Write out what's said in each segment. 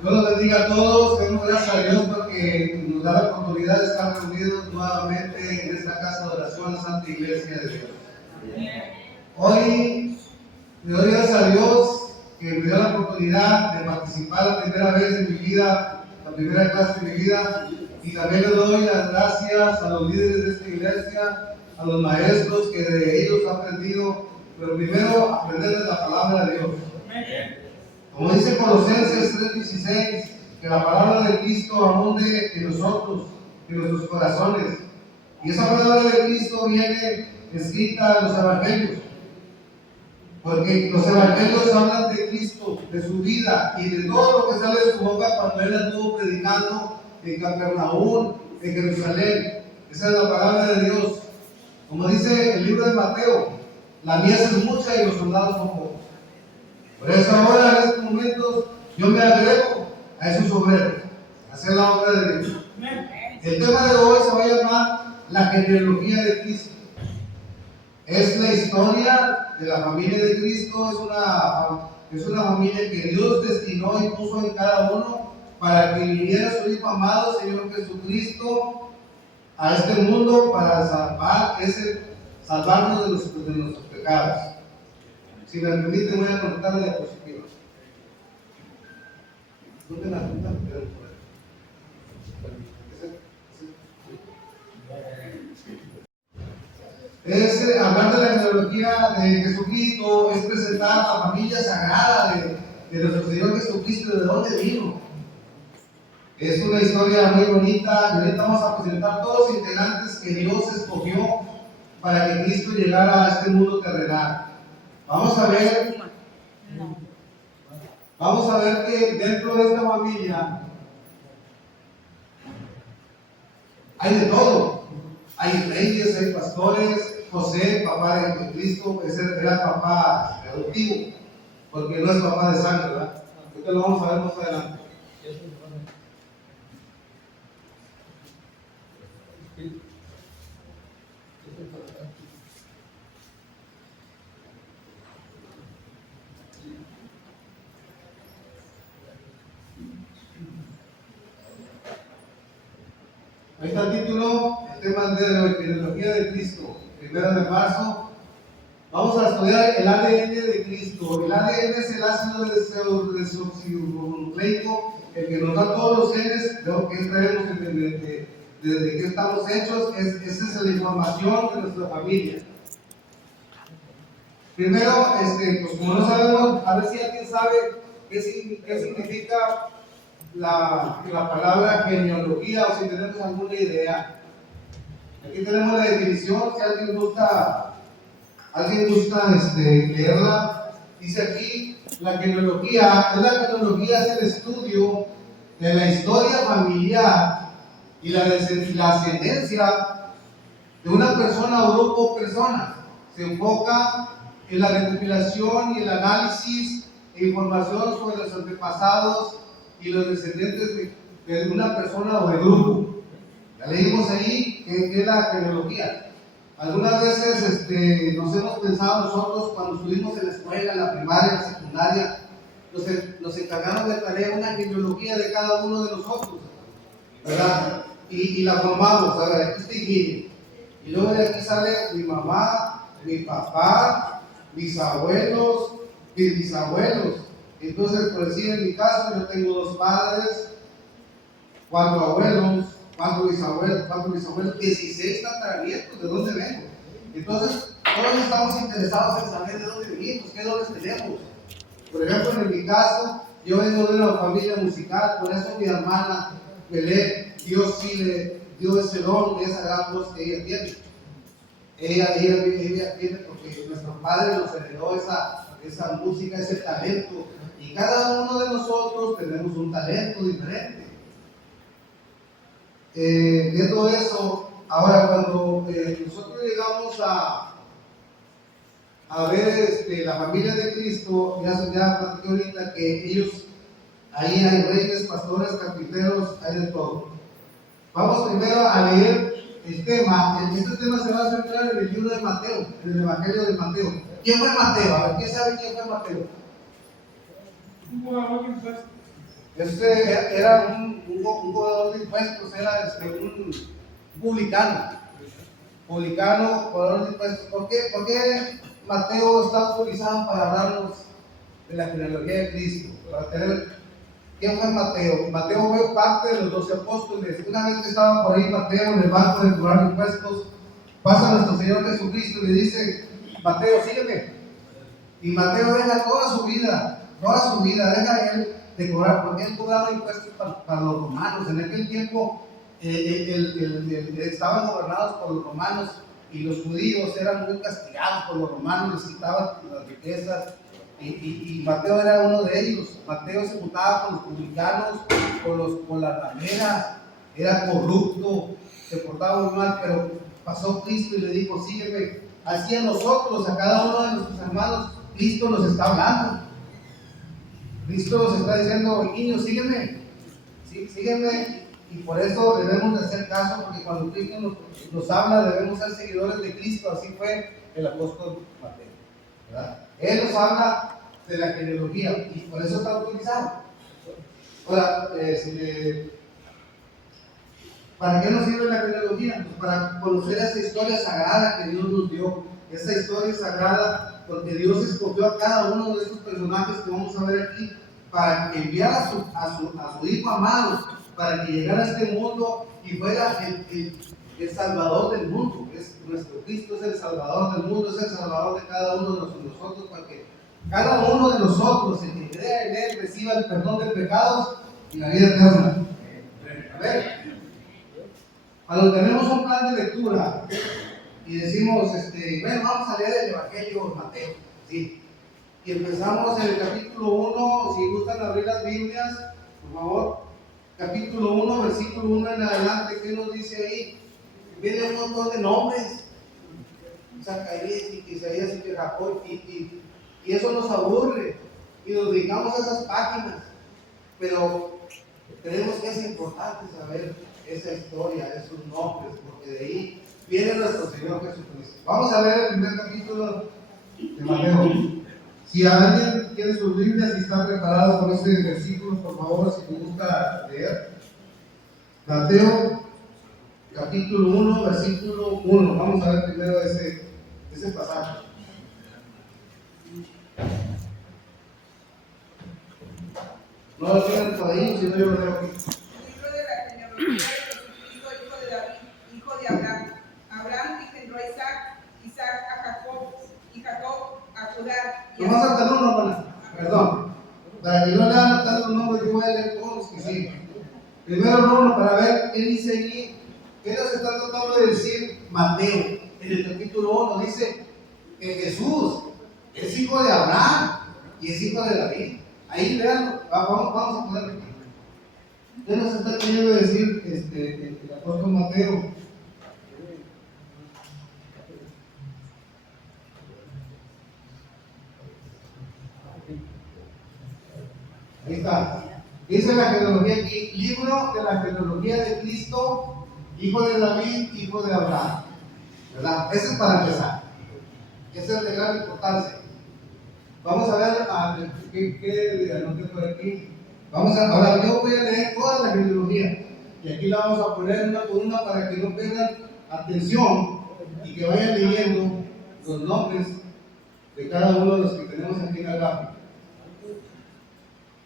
Dios los bendiga a todos. Demos gracias a Dios porque nos da la oportunidad de estar reunidos nuevamente en esta casa de oración, la Santa Iglesia de Dios. Hoy le doy gracias a Dios que me dio la oportunidad de participar la primera vez en mi vida, la primera clase de mi vida, y también le doy las gracias a los líderes de esta iglesia, a los maestros que de ellos han aprendido, pero primero aprender de la palabra de Dios. Como dice Colosenses 3:16, que la palabra de Cristo abunde en nosotros, en nuestros corazones. Y esa palabra de Cristo viene escrita en los evangelios, porque los evangelios hablan de Cristo, de su vida y de todo lo que sale de su boca cuando Él estuvo predicando en Capernaum, en Jerusalén. Esa es la palabra de Dios. Como dice el libro de Mateo, la mies es mucha y los soldados son pocos. Por eso ahora, en estos momentos, yo me agrego a esos obreros, a hacer la obra de Dios. El tema de hoy se va a llamar la genealogía de Cristo. Es la historia de la familia de Cristo, es una familia que Dios destinó y puso en cada uno para que viniera su Hijo amado, Señor Jesucristo, a este mundo para salvarnos de nuestros pecados. Si me permite, voy a conectar la diapositiva. ¿Dónde la junta? Hablar de la genealogía de Jesucristo, es presentar la familia sagrada de nuestro Señor Jesucristo, de dónde vino. Es una historia muy bonita, y ahorita vamos a presentar todos los integrantes que Dios escogió para que Cristo llegara a este mundo terrenal. Vamos a ver que dentro de esta familia hay de todo. Hay reyes, hay pastores. José, papá de Cristo, ese era papá adoptivo, porque no es papá de sangre, ¿verdad? Esto lo vamos a ver más adelante. Ahí está el título, el tema de la genealogía de Cristo, 1 de marzo. Vamos a estudiar el ADN de Cristo. El ADN es el ácido desoxirribonucleico, el que nos da todos los genes de lo que traemos, de que estamos hechos. Esa es la información de nuestra familia. Primero, pues como no sabemos, a ver si alguien sabe qué significa la palabra genealogía, o si tenemos alguna idea. Aquí tenemos la definición, si alguien gusta leerla. Dice aquí, la genealogía es el estudio de la historia familiar y la ascendencia de una persona o grupo de personas. Se enfoca en la recopilación y el análisis e información sobre los antepasados y los descendientes de una persona o de grupo. Ya leímos ahí que es la genealogía. Algunas veces nos hemos pensado nosotros cuando estuvimos en la escuela, en la primaria, en la secundaria, nos encargaron de tarea una genealogía de cada uno de nosotros, ¿verdad? Y la formamos. A ver, aquí está Guille. Y luego de aquí sale mi mamá, mi papá, mis abuelos, mis bisabuelos. Entonces, por decir en mi caso, yo tengo 2 padres, 4 abuelos, 4 bisabuelos, 16 tataranietos. ¿De dónde vengo? Entonces, todos estamos interesados en saber de dónde venimos, qué dones tenemos. Por ejemplo, en mi caso, yo vengo de una familia musical, por eso mi hermana Belén, Dios sí le dio ese don de esa gran voz que ella tiene. Ella tiene porque nuestro padre nos heredó esa música, ese talento. Y cada uno de nosotros tenemos un talento diferente. Viendo eso, ahora cuando nosotros llegamos a ver la familia de Cristo, ya platiqué ahorita que ellos, ahí hay reyes, pastores, carpinteros, hay de todo. Vamos primero a leer el tema. Este tema se va a centrar en el libro de Mateo, en el Evangelio de Mateo. ¿Quién fue Mateo? A ver, ¿quién sabe quién fue Mateo? Era un cobrador de impuestos, era un publicano. Publicano, cobrador de impuestos. ¿Por qué Mateo está autorizado para hablarnos de la genealogía de Cristo? ¿Quién fue Mateo? Mateo fue parte de los 12 apóstoles. Una vez que estaba por ahí Mateo en el banco de cobrar impuestos, pasa nuestro Señor Jesucristo y le dice: Mateo, sígueme. Y Mateo deja toda su vida, deja él de cobrar, porque él cobraba impuestos para los romanos. En aquel tiempo estaban gobernados por los romanos y los judíos eran muy castigados por los romanos, les quitaban las riquezas. Y Mateo era uno de ellos. Mateo se juntaba con los publicanos, con las rameras, era corrupto, se portaba muy mal, pero pasó Cristo y le dijo: sígueme. Así a nosotros, a cada uno de nuestros hermanos, Cristo nos está hablando. Cristo nos está diciendo: niños, sígueme, sígueme. Y por eso debemos de hacer caso, porque cuando Cristo nos habla, debemos ser seguidores de Cristo. Así fue el apóstol Mateo, ¿verdad? Él nos habla de la genealogía y por eso está autorizado. Ahora, ¿para qué nos sirve la genealogía? Pues para conocer esa historia sagrada que Dios nos dio. Esa historia sagrada, porque Dios escogió a cada uno de estos personajes que vamos a ver aquí para enviar a su Hijo amado, para que llegara a este mundo y fuera el Salvador del mundo. Nuestro Cristo es el Salvador del mundo, es el Salvador de cada uno de nosotros, para que cada uno de nosotros, el que crea en Él, reciba el perdón de pecados y la vida eterna. A ver, cuando tenemos un plan de lectura y decimos, bueno, vamos a leer el Evangelio de Mateo, ¿sí? Y empezamos en el capítulo 1, si gustan abrir las Biblias, por favor, capítulo 1, versículo 1 en adelante, ¿qué nos dice ahí? Viene un montón de nombres, Zacarías y Isaías y Jacob, y eso nos aburre y nos dedicamos a esas páginas, pero creemos que es importante saber esa historia, esos nombres, porque de ahí viene nuestro Señor Jesucristo. Vamos a ver el primer capítulo de Mateo. Si alguien tiene sus Biblias y está preparado con ese versículo, por favor, si te gusta leer. Mateo, capítulo 1, versículo 1. Vamos a ver primero ese pasaje. No lo tienen por ahí, si no yo lo leo aquí. Libro de la genealogía de Jesucristo, hijo de David, hijo de Abraham. Abraham engendró a Isaac, Isaac a Jacob, y Jacob a Judá. Nomás hasta el 1, hermana. Perdón. Para que no le hagan tantos nombres, yo voy a leer todos los que siguen. Primero el 1, para ver qué dice allí. ¿Qué nos está tratando de decir Mateo? En el capítulo 1 dice que Jesús es hijo de Abraham y es hijo de David. Ahí vean, vamos a ponerlo aquí. ¿Qué nos está queriendo decir el apóstol Mateo? Ahí está. Dice la genealogía aquí: libro de la genealogía de Cristo, hijo de David, hijo de Abraham. ¿Verdad? Ese es para empezar. Ese es de gran importancia. Vamos a ver qué anoté por aquí. Ahora yo voy a leer toda la genealogía y aquí la vamos a poner una por una para que no pierdan atención y que vayan leyendo los nombres de cada uno de los que tenemos aquí en la gráfica.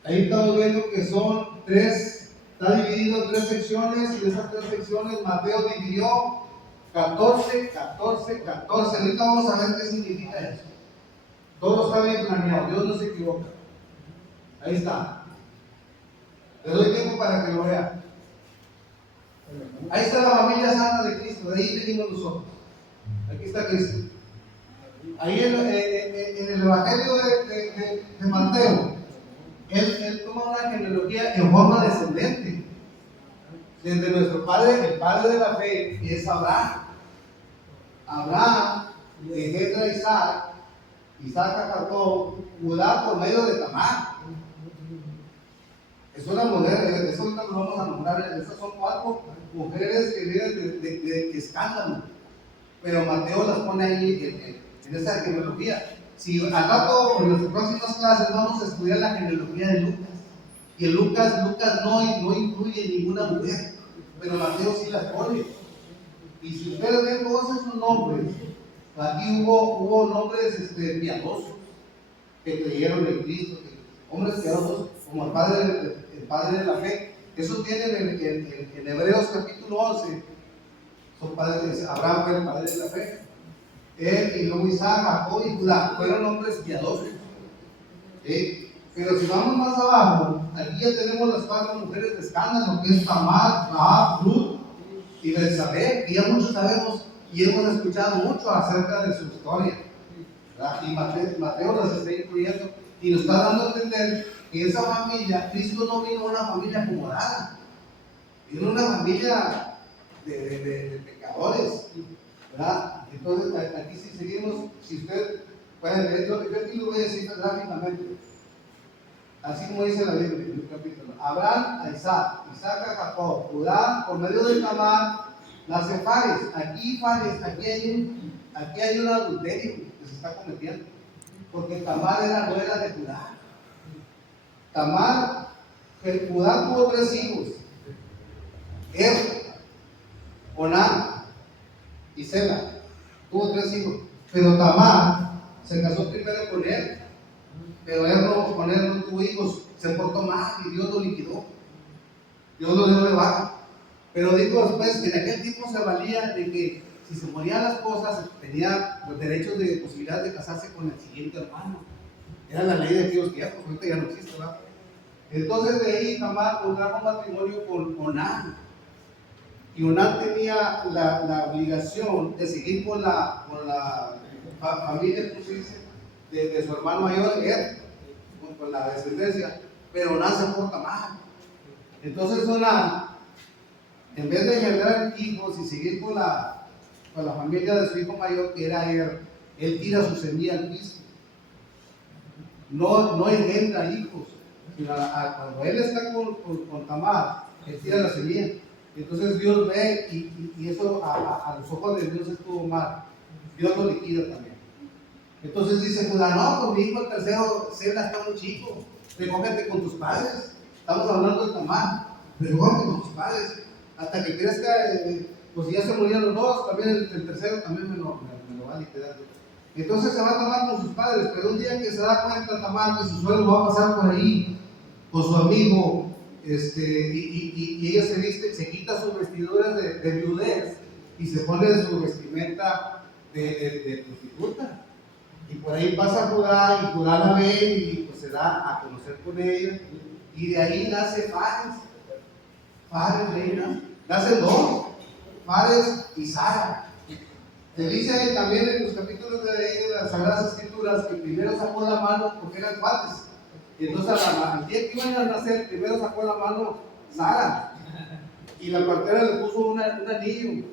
Ahí estamos viendo que son está dividido en 3 secciones, y de esas 3 secciones Mateo dividió 14. Ahorita vamos a ver qué significa eso. Todo está bien planeado, Dios no se equivoca. Ahí está. Le doy tiempo para que lo vean. Ahí está la familia santa de Cristo, de ahí venimos nosotros. Aquí está Cristo. Ahí en el Evangelio de Mateo, él toma una genealogía en forma descendente. Desde nuestro padre, el padre de la fe, que es Abraham. Abraham engendra a Isaac, Isaac a Jacob, Judá por medio de Tamar. Es una mujer, eso ahorita lo vamos a nombrar. Esas son 4 mujeres que vienen de escándalo. Pero Mateo las pone ahí en esa genealogía. Si al rato en nuestras próximas clases vamos a estudiar la genealogía de Lucas. Y en Lucas no incluye ninguna mujer, pero Mateo sí las pone. Y si ustedes ven todos esos nombres, aquí hubo nombres piadosos que creyeron en Cristo, hombres piadosos como el padre de la fe. Eso tienen en Hebreos capítulo 11. Son padres, Abraham fue el padre de la fe. Él y luego Isaac, Jacob y Judá fueron hombres piadosos. Pero si vamos más abajo, aquí ya tenemos las 4 mujeres de escándalo, que es Tamar, Rahab, Ruth y Betsabé, que ya muchos sabemos y hemos escuchado mucho acerca de su historia, ¿verdad? Y Mateo las está incluyendo y nos está dando a entender que esa familia, Cristo no vino a una familia acomodada, vino a una familia de pecadores, ¿verdad? Entonces aquí si seguimos, si usted puede leer, yo aquí lo voy a decir gráficamente, así como dice la Biblia en el capítulo. Abraham a Isaac, Isaac a Jacob, Judá por medio de Tamar nace Fares. Aquí hay un adulterio que se está cometiendo, porque Tamar era nuera de Judá. Judá tuvo 3 hijos, Onán y Sela, tuvo 3 hijos, pero Tamar se casó primero con él, pero con él no tuvo hijos, se portó mal y Dios lo liquidó, Dios lo dio de baja. Pero dijo después que en aquel tiempo se valía de que si se morían las esposas tenía los derechos de posibilidad de casarse con el siguiente hermano. Era la ley de aquellos tiempos, ahorita ya no existe, ¿verdad? Entonces de ahí Tamar contrajo matrimonio con Onán. Y Onán tenía la obligación de seguir con la familia, ¿cómo se dice?, de su hermano mayor, con la descendencia, pero Onán se porta mal. Entonces Onán, en vez de generar hijos y seguir con la familia de su hijo mayor, que era él tira su semilla al piso. No engendra hijos, sino cuando él está con Tamar, él tira la semilla. Entonces Dios ve y eso a los ojos de Dios estuvo mal. Dios lo liquida también. Entonces dice Judá, no, con mi hijo el tercero, Sela está muy chico, recógete con tus padres. Estamos hablando de Tamar, recógete con tus padres, hasta que crezca, pues si ya se murieron los 2, también el tercero también me lo va a liquidar. Entonces se va a tomar con sus padres, pero un día que se da cuenta Tamar que su suegro va a pasar por ahí con su amigo, y ella se viste, se quita sus vestiduras de viudez y se pone su vestimenta de prostituta. Y por ahí pasa Judá y Judá la ve y pues se da a conocer con ella. Y de ahí nace Fares reina. Nacen 2, Fares y Sara. Se dice también en los capítulos de las Sagradas Escrituras que primero sacó la mano porque eran cuates. Y entonces al día que iban a nacer, primero sacó la mano Sara. Y la partera le puso un anillo.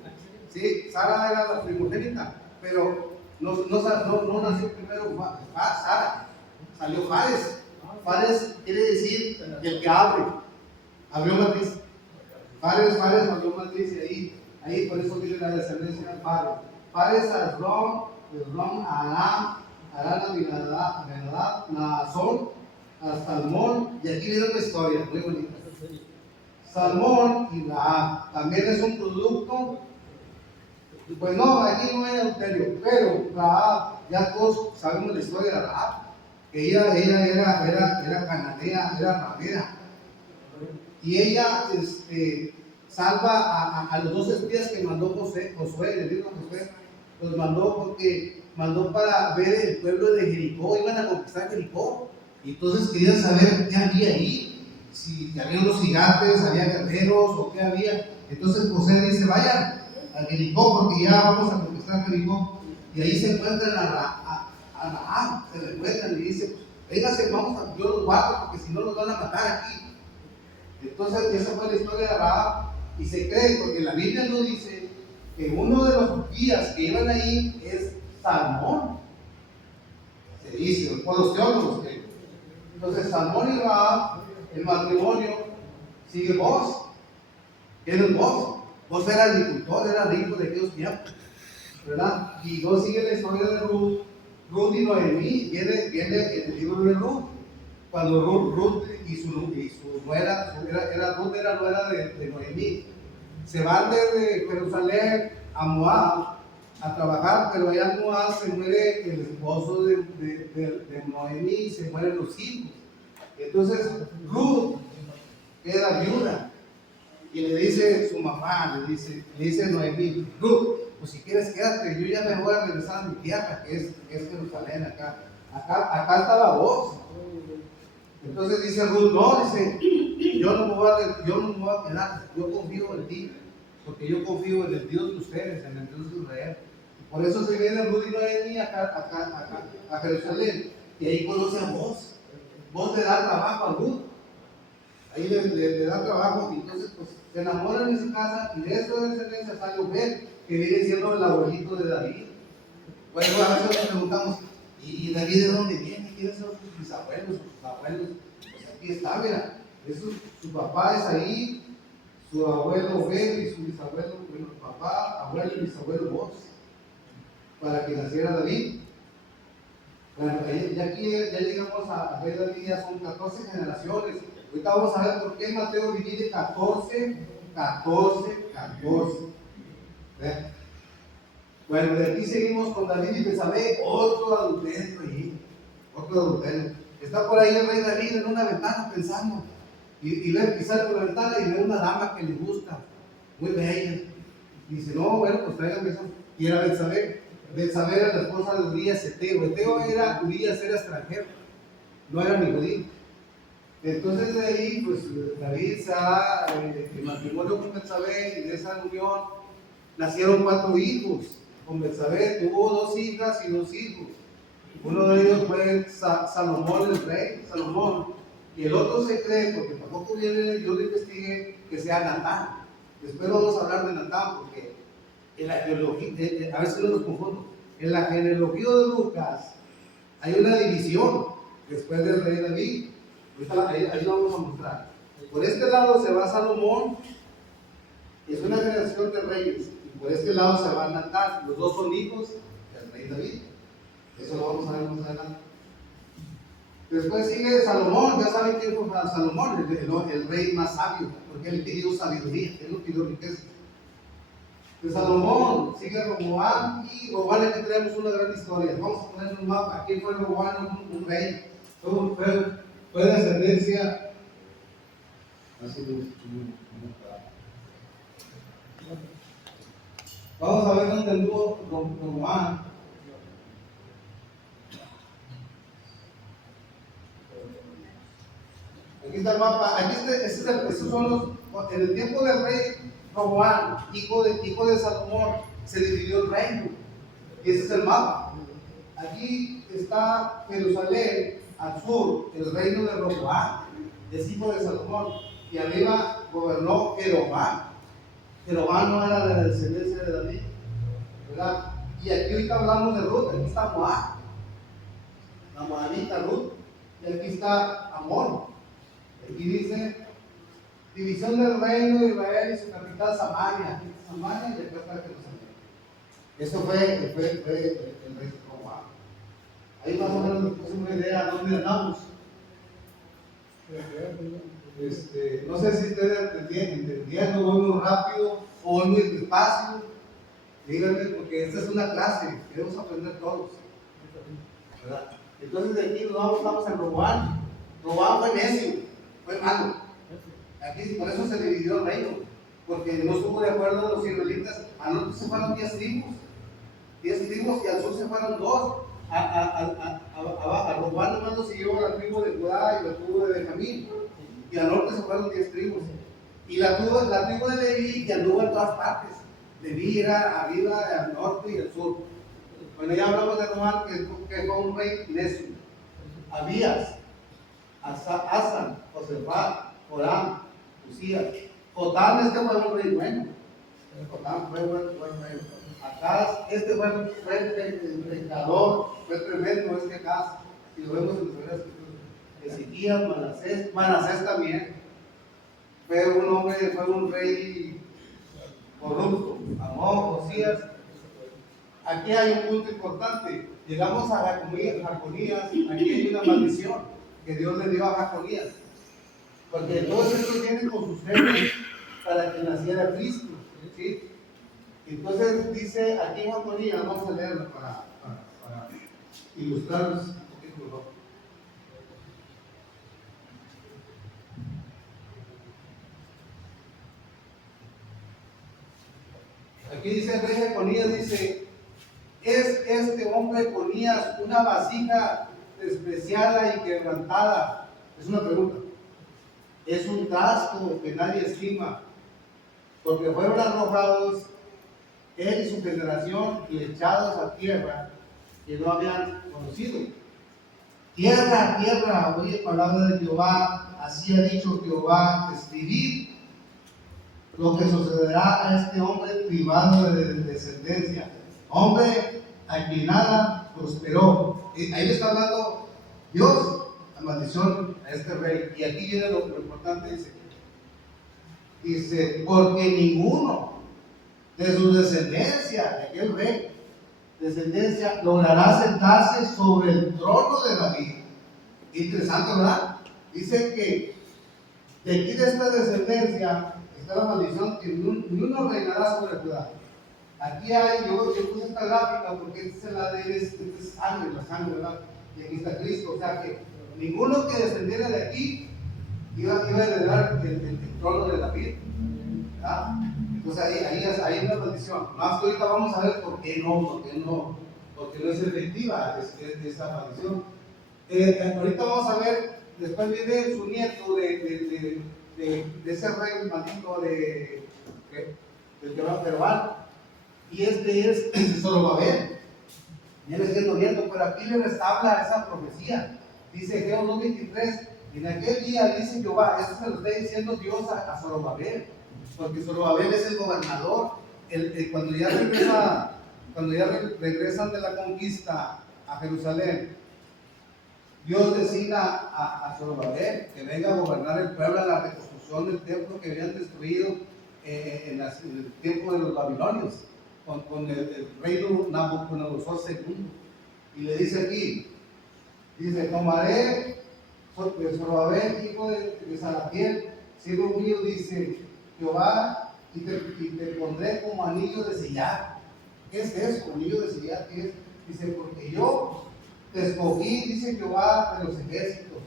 Sí, Sara era la primogénita, pero no nació primero Sara, salió Fares. Fares quiere decir el que abrió matriz. Fares abrió matriz y ahí por eso viene la descendencia de Fares. Fares a Esrom a Aram, a Aminadab, Naasón, a Salmón, y aquí viene una historia muy bonita. Salmón y Rahab también es un producto. Pues no, aquí no hay adulterio, pero Rahab, ya todos sabemos la historia de Rahab, que ella era cananea, era ramera, y ella salva a los 2 espías que mandó Josué, el libro de Josué, los mandó para ver el pueblo de Jericó, iban a conquistar Jericó, y entonces querían saber qué había ahí, si había unos gigantes, había guerreros o qué había. Entonces José dice, vayan a Jericó porque ya vamos a conquistar Jericó, y ahí se encuentran a Rahab, se le encuentran y dice, véngase, yo los guardo porque si no los van a matar aquí. Entonces esa fue la historia de Rahab, y se cree, porque la Biblia nos dice que uno de los guías que iban ahí es Salmón, se dice, por los teólogos. Entonces Salmón y Rahab, el matrimonio, sigue vos. ¿Quién es vos? Vos eras agricultor, eras rico de aquellos tiempos, ¿verdad? Y vos sigue la historia de Ruth y Noemí, viene en el libro de Ruth. cuando Ruth y su nuera, Ruth era nuera de Noemí, se van desde Jerusalén a Moab a trabajar, pero allá en Moab se muere el esposo de Noemí y se mueren los hijos. Entonces Ruth queda viuda y le dice su mamá, le dice Noemí: Ruth, pues si quieres quédate, yo ya me voy a regresar a mi tierra, que es Jerusalén. Acá estaba vos. Entonces dice Ruth: no, dice, yo no me voy a quedar, yo confío en ti, porque yo confío en el Dios de ustedes, en el Dios de Israel. Y por eso se viene Ruth y Noemí acá a Jerusalén, y ahí conoce a vos. Vos le das trabajo a Ruth, ahí le da trabajo, y entonces pues se enamoran en su casa, y de esta descendencia sale Obed, que viene siendo el abuelito de David. Bueno, a veces nos preguntamos: ¿y David de dónde viene? ¿Quiénes son sus bisabuelos, sus abuelos? Pues aquí está, mira, su papá es ahí, su abuelo Obed y su bisabuelo, bueno, papá, abuelo y bisabuelo vos, para que naciera David. Bueno, ya aquí ya llegamos a rey David, ya son 14 generaciones. Ahorita vamos a ver por qué Mateo divide 14. ¿Ve? Bueno, de aquí seguimos con David y Betsabé, otro adulterio ahí, otro adulterio. Está por ahí el rey David en una ventana pensando, y ve pisar por la ventana y ve una dama que le gusta, muy bella. Y dice: no, bueno, pues tráigame eso. Y era Betsabé. Betsabé era la esposa de Urías Eteo. Urías era extranjero, no era ni judío. Entonces de ahí, pues David se da el matrimonio con Betsabé, y de esa unión nacieron 4 hijos. Con Betsabé tuvo 2 hijas y 2 hijos. Uno de ellos fue Salomón, el rey Salomón, y el otro se cree, porque tampoco viene, yo lo investigué, que sea Natán. Después vamos a hablar de Natán, porque en la genealogía, a veces no los confundo, en la genealogía de Lucas hay una división después del rey David. Ahí lo vamos a mostrar. Por este lado se va Salomón, es una generación de reyes, y por este lado se va Natán. Los dos son hijos del rey David. Eso lo vamos a ver más adelante. Después sigue Salomón. Ya saben quién fue Salomón, el rey más sabio, porque él pidió sabiduría, él no pidió riqueza. De Salomón sigue Roboam, y Roboam aquí tenemos una gran historia. Vamos a poner un mapa. Aquí fue Roboam, un rey, fue de ascendencia. Vamos a ver dónde anduvo Roboam. Aquí está el mapa. Estos son los. En el tiempo del rey Roboam, hijo de Salomón, se dividió el reino. Y ese es el mapa. Aquí está Jerusalén, al sur, el reino de Roboam, es hijo de Salomón. Y arriba gobernó Jeroboam. Jeroboam no era de la descendencia de David, ¿verdad? Y aquí ahorita hablamos de Ruth. Aquí está Moab, la moabita Ruth. Y aquí está Amón. Aquí dice: división del reino de Israel y su capital Samaria. Aquí está Samaria y acá está Jerusalén. Eso fue el rey de Roboam. Ahí más o menos nos pusimos una idea de dónde andamos. No sé si ustedes entendieron, voy muy rápido o voy muy despacio. Díganme, porque esta es una clase, queremos aprender todos, ¿verdad? Entonces de aquí estamos en Roboam. Roboam fue necio, fue malo. Aquí por eso se dividió el reino, porque no estuvo de acuerdo los israelitas. Al norte se fueron 10 tribus, y al sur se fueron 2. A Roboam nomás lo siguió la tribu de Judá y la tribu de Benjamín, y al norte se fueron 10 tribus. Y la tribu de Leví, que anduvo en todas partes. Leví era arriba, al norte y al sur. Bueno, ya hablamos de Roboam, que fue un rey necio. Abías, Asa, Josafat, Joram, Usías. Jotam, fue un rey bueno. Jotam fue buen rey. Acá, fue el predicador, fue tremendo Acaz. Si lo vemos en las escrituras. Ezequías, Manasés también. Fue un rey corrupto. Amón, Josías. Aquí hay un punto importante. Llegamos a Jaconías, aquí hay una maldición. que Dios le dio a Jaconías. Porque todos estos vienen con sus jefes para que naciera Cristo. ¿Sí? Entonces dice aquí en Jaconías, vamos a leerlo para ilustrarnos un poquito mejor. Aquí dice el rey Jeconías, dice, ¿es este hombre Jeconías una vasija despreciada y quebrantada? Es una pregunta. Es un trasto que nadie estima, porque fueron arrojados él y su generación y echados a tierra que no habían conocido. Tierra, tierra, oye palabra de Jehová, así ha dicho Jehová, escribid lo que sucederá a este hombre privado de descendencia, hombre a quien nada prosperó. Ahí le está hablando Dios, la maldición a este rey. Y aquí viene lo importante, dice, porque ninguno de su descendencia, de aquel rey, descendencia, logrará sentarse sobre el trono de David. Interesante, ¿verdad? Dice que de aquí de esta descendencia está la maldición que ni uno reinará sobre Judá. Aquí hay, yo puse esta gráfica porque esta es la de sangre, la sangre, ¿verdad? Y aquí está Cristo, o sea que ninguno que descendiera de aquí iba a heredar el trono de David, ¿verdad? Entonces ahí hay una maldición. Más que ahorita vamos a ver por qué no es efectiva esa maldición. Ahorita vamos a ver, después viene su nieto de ese rey maldito del que va a perdonar, y este es Zorobabel. Viene siendo nieto, pero aquí le restabla esa profecía. Dice Geo 2:23, en aquel día dice Jehová, esto se lo está diciendo Dios a Zorobabel, porque Zorobabel es el gobernador. Cuando ya regresan de la conquista a Jerusalén, Dios designa a Zorobabel que venga a gobernar el pueblo, a la reconstrucción del templo que habían destruido en el tiempo de los babilonios, con el rey Nabucodonosor II. Y le dice aquí, dice, tomaré Zorobabel, hijo de Salatiel, siervo mío, dice Jehová, y te pondré como anillo de sellar. ¿Qué es eso? Anillo de sellar, ¿qué es? Dice, porque yo te escogí, dice Jehová de los ejércitos.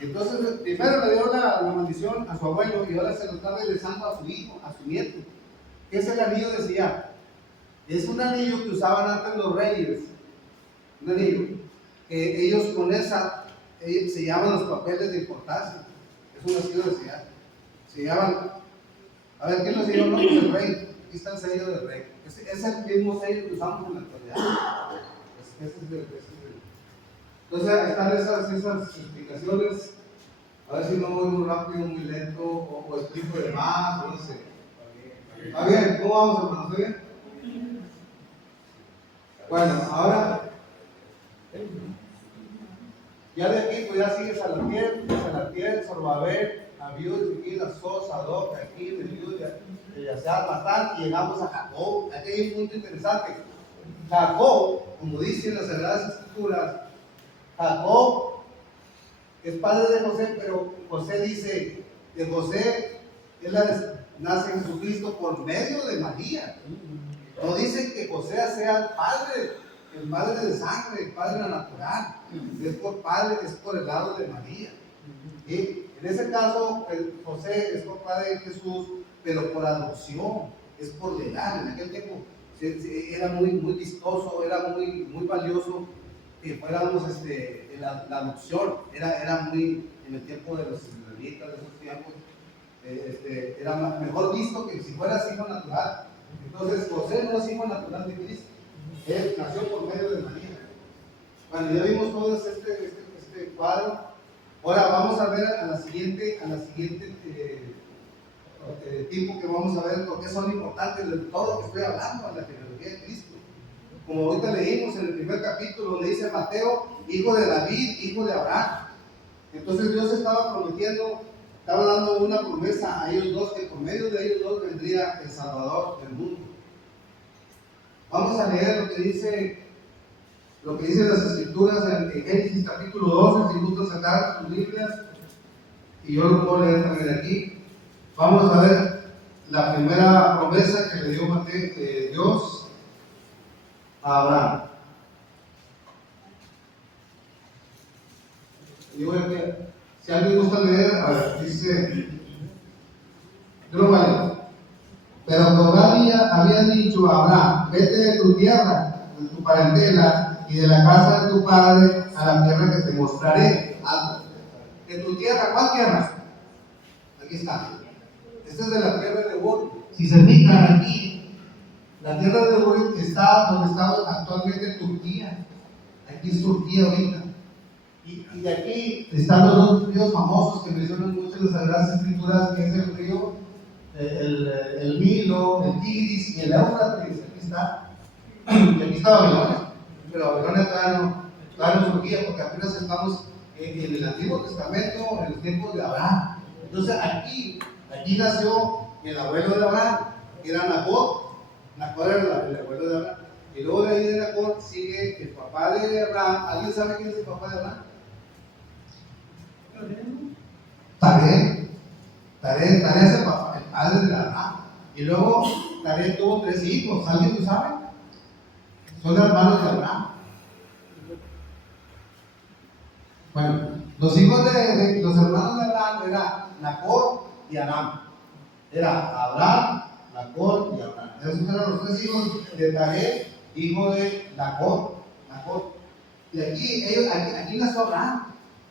Entonces, primero le dio la maldición a su abuelo y ahora se lo está regresando a su hijo, a su nieto. ¿Qué es el anillo de sellar? Es un anillo que usaban antes los reyes. Un anillo. Ellos con esa sellaban los papeles de importancia. Es un anillo de sellar. Sellaban. A ver, ¿quién lo selló? No, pues el rey. Aquí está el sello del rey. Es el mismo sello que usamos en la actualidad. Entonces, están esas explicaciones. A ver si no voy muy rápido, muy lento, o explico de más, o no sé. ¿Está bien? ¿Cómo vamos, hermanos? ¿Está bien? Bueno, ahora, ya de aquí, pues ya sigue Salatiel, Zorobabel, Abiud, Ziquil, Azor, Sadoc, aquí, Eliud, Eleazar, Matán, y llegamos a Jacob. Aquí hay un punto interesante. Jacob, como dicen las Sagradas Escrituras, Jacob es padre de José, pero José dice que José nace Jesucristo por medio de María. No dice que José sea el padre de sangre, el padre natural. Es por el lado de María. ¿Sí? En ese caso, José es por padre de Jesús, pero por adopción, es por legal. En aquel tiempo era muy vistoso, era muy valioso que fuéramos la adopción. Era muy, en el tiempo de los israelitas, de esos tiempos, era mejor visto que si fueras hijo natural. Entonces, José no es hijo natural de Cristo, él nació por medio de María. Bueno, ya vimos todo este cuadro. Ahora vamos a ver a la siguiente tipo que vamos a ver por qué son importantes de todo lo que estoy hablando, la genealogía de Cristo. Como ahorita leímos en el primer capítulo, donde dice Mateo, hijo de David, hijo de Abraham. Entonces Dios estaba dando una promesa a ellos dos, que por medio de ellos dos vendría el Salvador del mundo. Vamos a leer lo que dice lo que dicen las escrituras en Génesis capítulo 12, si gustan sacar sus Biblias, y yo lo puedo leer también aquí. Vamos a ver la primera promesa que le dio Dios a Abraham. Digo que si alguien gusta leer, a ver, dice, yo lo vale. Pero Jehová había dicho a Abraham: vete de tu tierra, de tu parentela y de la casa de tu padre a la tierra que te mostraré. De tu tierra, ¿cuál tierra? Aquí está. Esta es de la tierra de Ur. Si se fijan aquí, la tierra de Ur está donde está actualmente Turquía. Aquí es Turquía ahorita. Y aquí están los dos ríos famosos que mencionan mucho en las Sagradas Escrituras, que es el río, el Nilo, el Tigris y el Éufrates. Aquí está. Y aquí está Babilonia. Pero Babilonia todavía no surgía, porque apenas estamos en el Antiguo Testamento, en los tiempos de Abraham. Entonces aquí nació el abuelo de Abraham, que era Nacor. Nacor era el abuelo de Abraham. Y luego de ahí de Nacor sigue el papá de Abraham. ¿Alguien sabe quién es el papá de Abraham? Taré es el papá, el padre de Abraham. Y luego Taré tuvo 3 hijos. ¿Alguien lo sabe? Son hermanos de Abraham. Bueno, los hijos de los hermanos de Abraham eran Nacor y Aram. Era Abraham, Nacor y Abraham. Esos eran los 3 hijos de Taré, hijo de Nacor. Y aquí nació Abraham.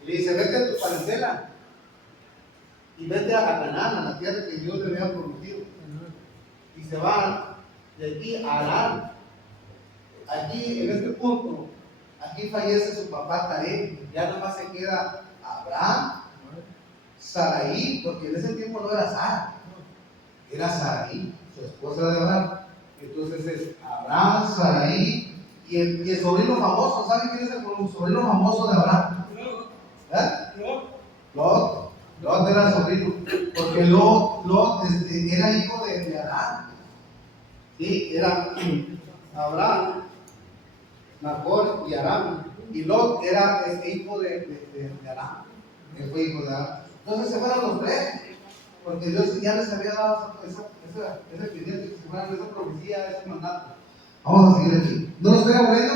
Y le dice: vete a tu parentela y vete a Canaán, a la tierra que Dios le había prometido. Y se van de aquí a Arán. Aquí, en este punto, aquí fallece su papá Taré. Ya nada más se queda Abraham, Saraí, porque en ese tiempo no era Sara, era Saraí, su esposa de Abraham. Entonces es Abraham, Saraí y el sobrino famoso. ¿Saben quién es el sobrino famoso de Abraham? Lot era sobrino, porque Lot era hijo de Adán. Sí, era Abraham, Nacor y Aram. Y Lot era hijo de Adán. Él fue hijo de Adán. Entonces se fueron los 3, porque Dios ya les había dado ese pendiente, que se fueran esa profecía, ese mandato. Vamos a seguir aquí. ¿No lo estoy aburriendo?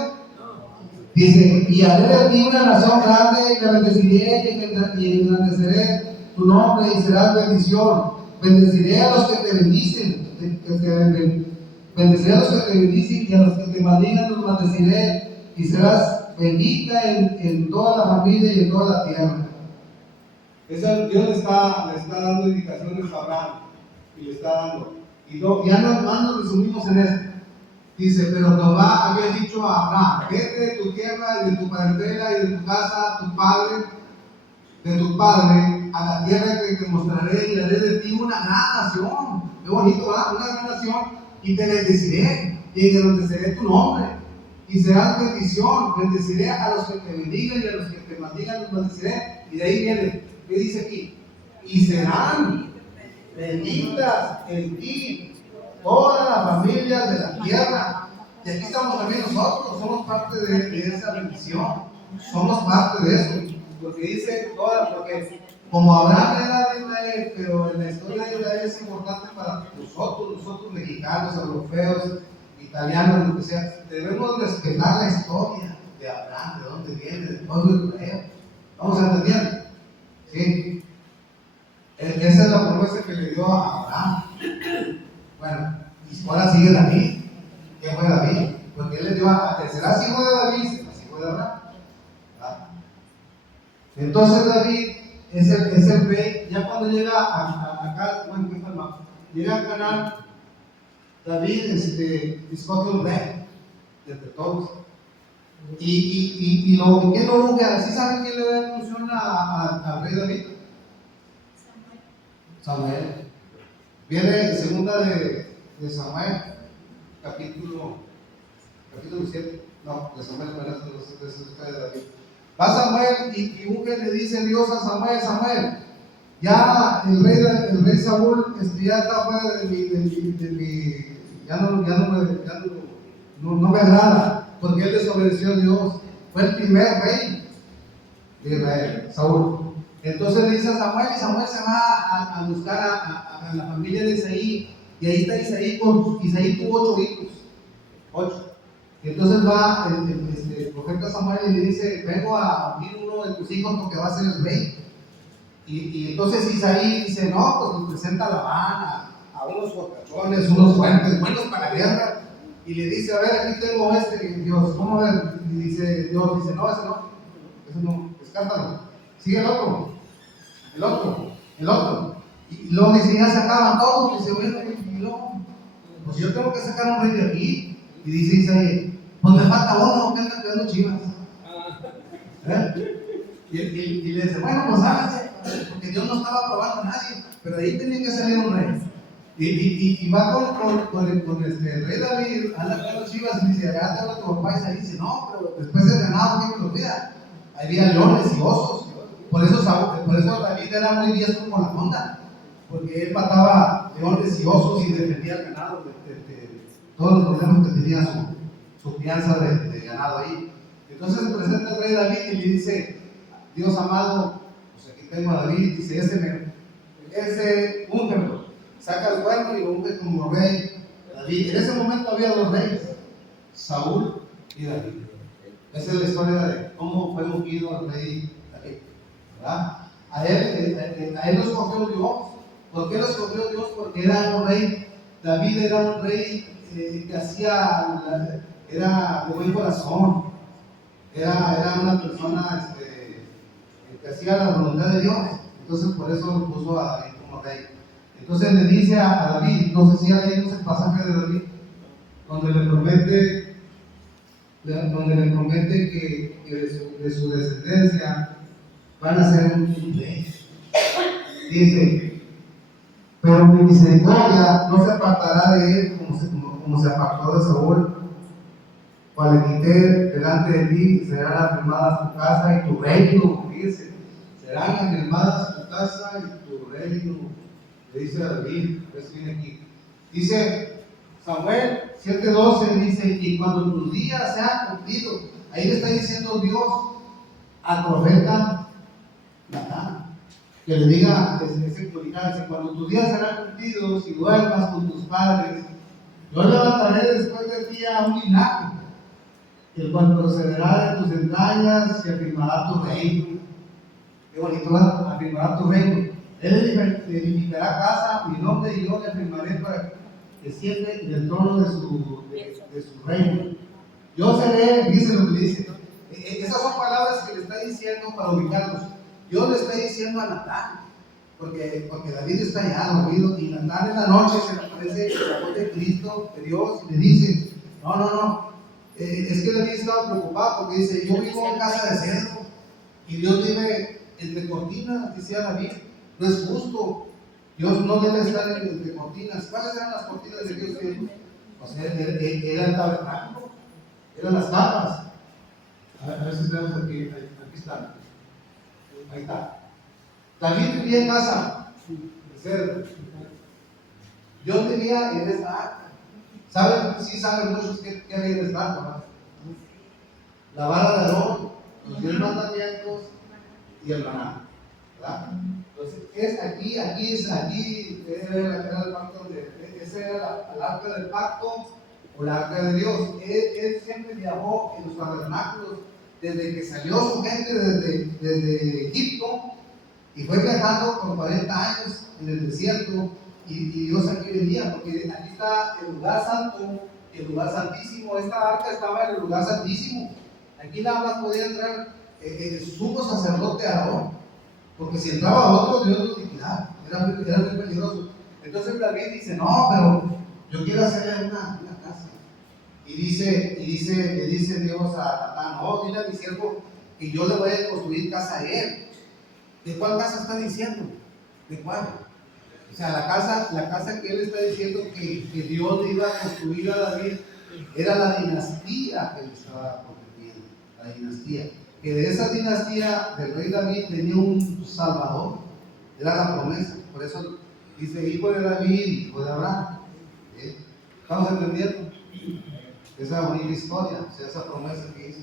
Dice: y haré de ti una nación grande, y te bendeciré y engrandeceré tu nombre, y serás bendición. Bendeciré a los que te bendicen, bendeciré a los que te bendicen, y a los que te maldigan los maldeciré, y serás bendita en toda la familia y en toda la tierra. Dios le está dando indicaciones a Abraham, y le está dando. Y ya nos resumimos en esto. Dice: pero Jehová había dicho a Abraham: vete de tu tierra y de tu parentela y de tu casa, de tu padre, a la tierra que te mostraré, y haré de ti una gran nación. Qué bonito, ¿verdad? Una gran nación, y te bendeciré, y engrandeceré tu nombre, y serás bendición. Bendeciré a los que te bendigan, y a los que te maldigan los maldeciré. Y de ahí viene, ¿qué dice aquí? Y serán benditas en ti todas las familias de la tierra. Y aquí estamos también nosotros, somos parte de esa bendición, somos parte de eso. Porque dice porque como Abraham era de Israel, pero en la historia de Israel es importante para nosotros mexicanos, europeos, italianos, lo que sea, debemos respetar la historia de Abraham, de dónde viene, del pueblo de Israel. ¿Vamos a entender? ¿Sí? Esa es la promesa que le dio a Abraham. Bueno, y ahora sigue David. ¿Quién fue David? Porque él le dio serás hijo de David, serás hijo de Abraham. ¿Verdad? Entonces David es el rey. Ya cuando llega acá, llega a Canaán, David escoge un rey entre todos. ¿Y qué lo busca? ¿Sí saben quién le da función al rey David? Samuel. Viene en segunda de Samuel, capítulo 7. No, de Samuel, de David. Va Samuel y unge, le dice Dios a Samuel, ya el rey Saúl ya está fuera de mi, ya no me agrada. porque él desobedeció a Dios. Fue el primer rey de Israel, Saúl. Entonces le dice a Samuel, y Samuel se va a buscar a la familia de Isaí, y ahí está Isaí, Isaí tuvo 8 hijos, 8. Y entonces va el profeta Samuel y le dice, vengo a ungir uno de tus hijos porque va a ser el rey. Y entonces Isaí dice, no, pues nos presenta a Labán, a unos fortachones, unos fuertes, buenos para la guerra. Y le dice, a ver, aquí tengo Dios, ¿cómo ver? Y dice, Dios dice, no, ese no, descártalo. Sigue el otro. Y luego dice, ya se acaban todos. Y dice, bueno, y luego, pues yo tengo que sacar un rey de aquí. Y dice Isaí, pues me falta uno que anda cuidando chivas. Y le dice, bueno, pues hágase, porque Dios no estaba probando a nadie, pero ahí tenía que salir un rey. Y va con el rey David, anda cuidando chivas, y dice, allá te habla tu papá. Y dice, no, pero después el ganado, ¿quién me lo cuida? Había leones y osos. Por eso David era muy diestro con la onda, porque él mataba leones y osos y defendía el ganado de todos los problemas que tenía su crianza de ganado ahí. Entonces se presenta el rey David y le dice, Dios amado, pues aquí tengo a David, dice, ese úngelo, saca el cuerno y lo unge como rey. David, en ese momento había 2 reyes, Saúl y David. Esa es la historia de cómo fue ungido el rey David, ¿verdad? A él lo escogió Dios. ¿Por qué lo escogió Dios? Porque era un rey. David era un rey que era de buen corazón, era una persona que hacía la voluntad de Dios. Entonces por eso lo puso a David como rey. Entonces le dice a David, no sé si ya leímos el pasaje de David, donde le promete que de su descendencia van a ser un rey. Dice, pero mi misericordia no se apartará de él como se apartó de Saúl, cual le quité delante de ti, y serán afirmadas tu casa y tu reino. Dice, serán afirmadas tu casa y tu reino. Le dice a David, pues viene aquí. Dice Samuel 7:12, dice, y cuando tus días sean cumplidos, ahí le está diciendo Dios al profeta Natán, que le diga, ese comunicarse, cuando tus días serán cumplidos y duermas con tus padres, yo levantaré después de ti a un linaje, el cual procederá de tus entrañas y afirmará tu reino. Qué bonito, ¿verdad? Afirmará tu reino. Él edificará casa, mi nombre, y yo le afirmaré para que siente del trono de su reino. Yo seré, dice lo que dice. Esas son palabras que le está diciendo para ubicarlos. Dios le está diciendo a Natán, porque David está allá dormido, y Natán en la noche se le aparece la voz de Cristo, de Dios, y le dice, no, es que David estaba preocupado, porque dice, yo vivo en casa de cedro, y Dios vive entre cortinas, decía David, no es justo, Dios no debe estar entre cortinas. ¿Cuáles eran las cortinas de Dios? Pues era el tabernáculo, eran las capas. A ver si tenemos aquí están. Ahí está. David vivía en casa de cedro. Dios vivía en esta arca. ¿Saben? Sí saben muchos qué había en esta arca, ¿no? La vara de Aarón, los 10 mandamientos y el maná, ¿verdad? Entonces, era el pacto ese era el arca del pacto o la arca de Dios. Él siempre viajó en los tabernáculos desde que salió su gente desde Egipto, y fue viajando por 40 años en el desierto, y Dios aquí venía, porque aquí está el lugar santo, el lugar santísimo. Esta arca estaba en el lugar santísimo. Aquí nada más podía entrar el sumo sacerdote Aarón, porque si entraba otro, Dios lo liquidaba, era muy peligroso. Entonces David dice, no, pero yo quiero hacerle una casa. Y le dice Dios a Natán, no, dile a mi siervo que yo le voy a construir casa a él. ¿De cuál casa está diciendo? ¿De cuál? O sea, la casa que él está diciendo que Dios le iba a construir a David era la dinastía que él estaba prometiendo, la dinastía. Que de esa dinastía del rey David tenía un salvador, era la promesa. Por eso dice hijo de David, hijo de Abraham. ¿Estamos entendiendo? esa bonita historia, o sea, esa promesa que hizo.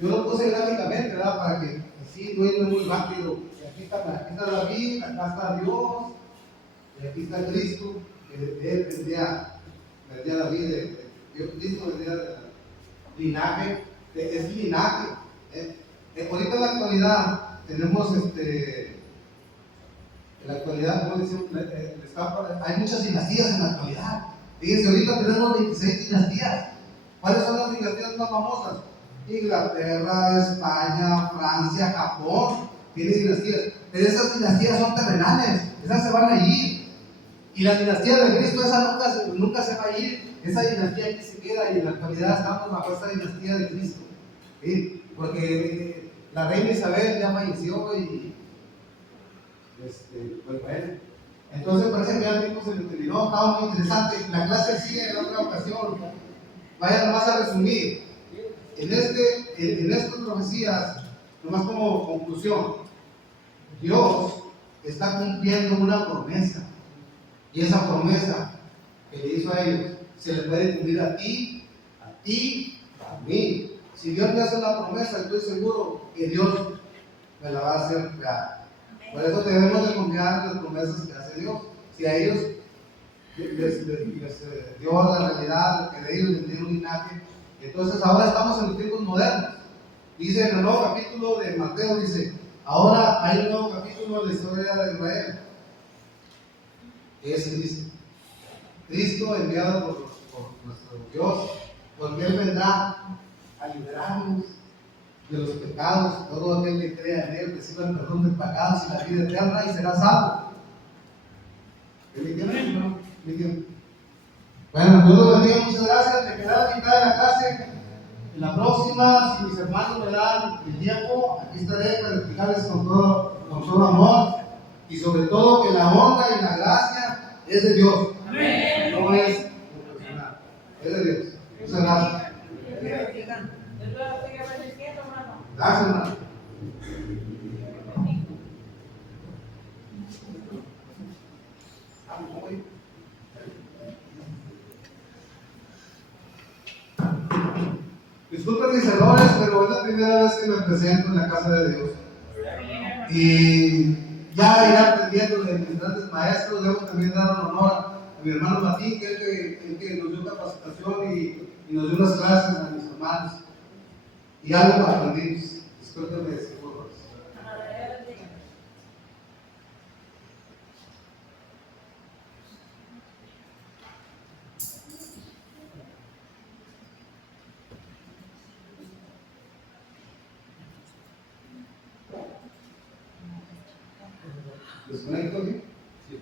Yo lo puse gráficamente, ¿verdad? Para que así no es muy rápido. Y aquí está David, acá está Dios, y aquí está Cristo, que él vendría la vida, Cristo vendría del linaje, es linaje. Ahorita en la actualidad tenemos en la actualidad, como decimos, hay muchas dinastías en la actualidad. Fíjense, ahorita tenemos 26 dinastías. ¿Cuáles son las dinastías más famosas? Inglaterra, España, Francia, Japón, tiene dinastías. Pero esas dinastías son terrenales, esas se van a ir. Y la dinastía de Cristo, esa nunca se va a ir. Esa dinastía aquí se queda y en la actualidad estamos bajo esa dinastía de Cristo. ¿Sí? Porque la reina Isabel ya falleció y pues bueno. Entonces parece que ya el tiempo se me terminó, estaba muy interesante. La clase sigue en otra ocasión. Vayan más a resumir. En estas profecías, nomás como conclusión, Dios está cumpliendo una promesa. Y esa promesa que le hizo a ellos se le puede cumplir a ti, a mí. Si Dios me hace una promesa, estoy seguro que Dios me la va a hacer real. Por eso debemos de confiar en las promesas que hace Dios. Si a ellos les dio la realidad, que de ellos les dio un linaje, entonces ahora estamos en los tiempos modernos. Dice en el nuevo capítulo de Mateo, dice, ahora hay un nuevo capítulo de la historia de Israel, que es Cristo. Cristo enviado por nuestro Dios, porque Él vendrá a liberarnos de los pecados. Todo aquel que crea en Él reciba el perdón de pecados y la vida eterna y será salvo. ¿Me entienden? Bueno, Dios los bendiga, muchas gracias. Me quedé a la mitad de la clase. En la próxima, si mis hermanos me dan el tiempo, aquí estaré para explicarles con todo amor. Y sobre todo que la honra y la gracia es de Dios. Amén. No es personal, es de Dios. Muchas gracias. Gracias, hermano. Disculpen mis errores, pero es la primera vez que me presento en la casa de Dios. Y ya iré aprendiendo de mis grandes maestros. Debo también dar honor a mi hermano Martín, que es el que nos dio capacitación y nos dio unas clases a mis hermanos. Y algo aprendimos. Discúlpenme decir por favor. ¿Desconecto aquí? Sí.